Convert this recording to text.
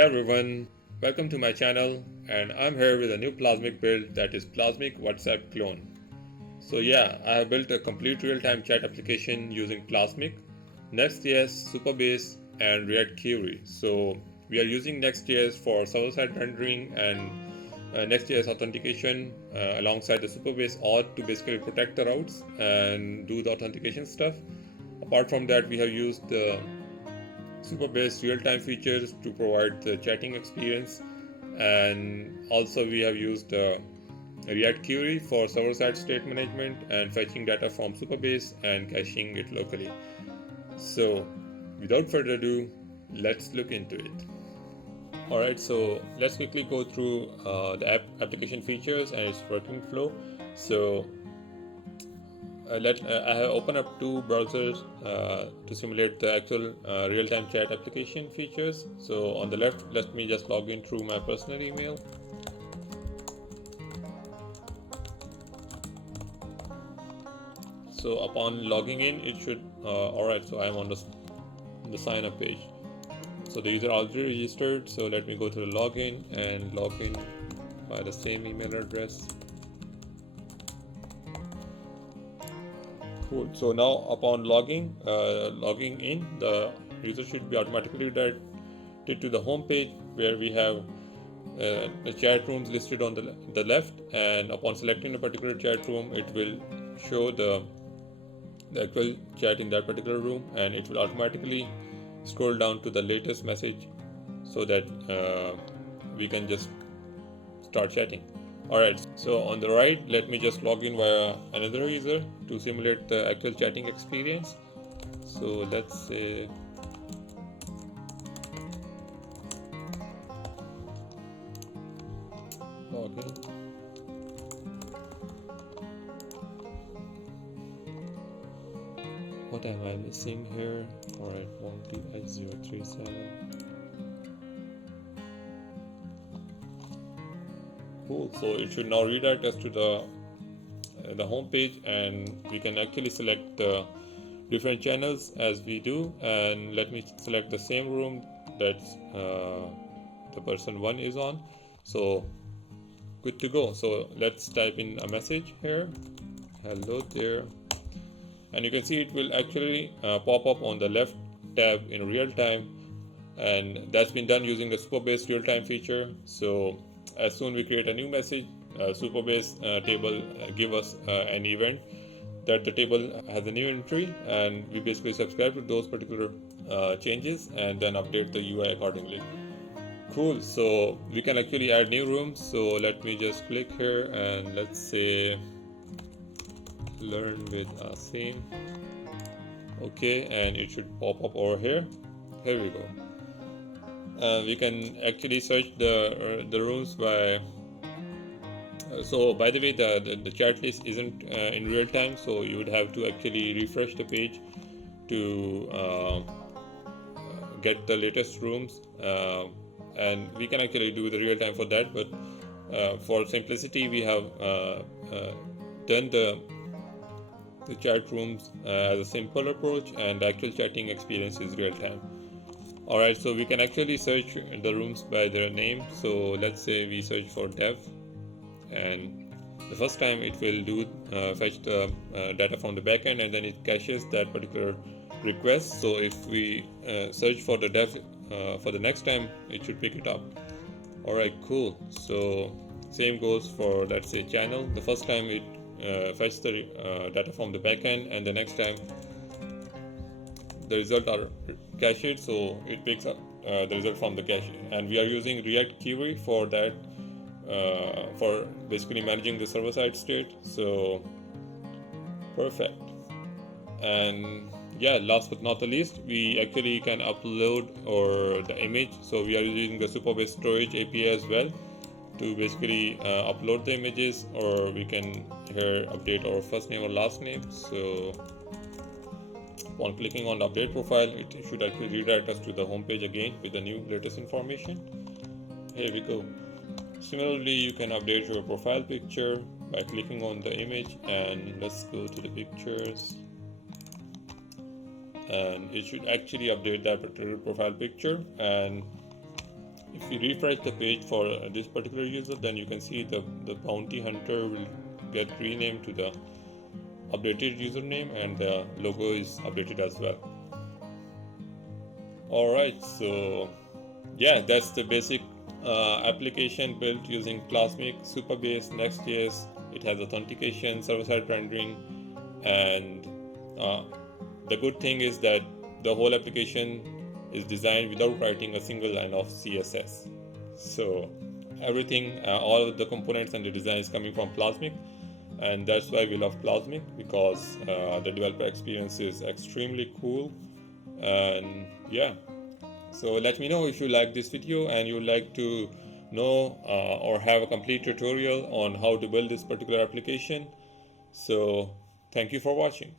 Hey everyone, welcome to my channel, and I'm here with a new Plasmic build, that is Plasmic WhatsApp clone. So yeah, I have built a complete real-time chat application using Plasmic, Nextjs, Supabase and React Query. So we are using Nextjs for server-side rendering and Nextjs authentication alongside the Supabase Auth to basically protect the routes and do the authentication stuff. Apart from that, we have used the Supabase real-time features to provide the chatting experience, and also we have used React Query for server-side state management and fetching data from Supabase and caching it locally. So without further ado, let's look into it. Alright, so let's quickly go through the application features and its working flow. So I have opened up two browsers to simulate the actual real-time chat application features. So on the left, let me just log in through my personal email. So upon logging in, it should alright. So I'm on the sign up page. So the user already registered. So let me go to the login and log in by the same email address. Cool. So now upon logging in, the user should be automatically redirected to the home page where we have the chat rooms listed on the left, and upon selecting a particular chat room, it will show the actual chat in that particular room, and it will automatically scroll down to the latest message so that we can just start chatting. Alright, so on the right, let me just log in via another user to simulate the actual chatting experience. So let's say log in. What am I missing here? Alright, 1TH037. Cool. So it should now redirect us to the home page, and we can actually select the different channels as we do. And let me select the same room that the person 1 is on. So good to go. So let's type in a message here. Hello there. And you can see it will actually pop up on the left tab in real time, and that's been done using the Supabase real-time feature. So as soon we create a new message, Supabase table give us an event that the table has a new entry, and we basically subscribe to those particular changes and then update the UI accordingly. Cool. So we can actually add new rooms. So let me just click here and let's say learn with Asim. Okay, and it should pop up over here. Here we go. We can actually search the rooms by so by the way, the chat list isn't in real time, so you would have to actually refresh the page to get the latest rooms, and we can actually do the real time for that, but for simplicity we have done the chat rooms as a simple approach, and the actual chatting experience is real time. Alright, so we can actually search the rooms by their name. So let's say we search for dev, and the first time it will do fetch the data from the backend, and then it caches that particular request. So if we search for the dev for the next time, it should pick it up. Alright, cool. So same goes for, let's say, channel. The first time it fetch the data from the backend, and the next time the results are cached, so it picks up the result from the cache. And we are using React Query for that, for basically managing the server-side state. So perfect. And yeah, last but not the least, we actually can upload or the image. So we are using the Supabase storage API as well to basically upload the images, or we can here update our first name or last name. So upon clicking on the update profile, it should actually redirect us to the home page again with the new latest information. Here we go. Similarly, you can update your profile picture by clicking on the image, and let's go to the pictures, and it should actually update that particular profile picture. And If you refresh the page for this particular user, then you can see the bounty hunter will get renamed to the updated username, and the logo is updated as well. Alright, so yeah, that's the basic application built using Plasmic, Supabase, Nextjs. It has authentication, server-side rendering, and the good thing is that the whole application is designed without writing a single line of CSS. So everything, all of the components and the design is coming from Plasmic, and that's why we love Plasmic, because the developer experience is extremely cool. And yeah, so let me know if you like this video and you would like to know or have a complete tutorial on how to build this particular application. So thank you for watching.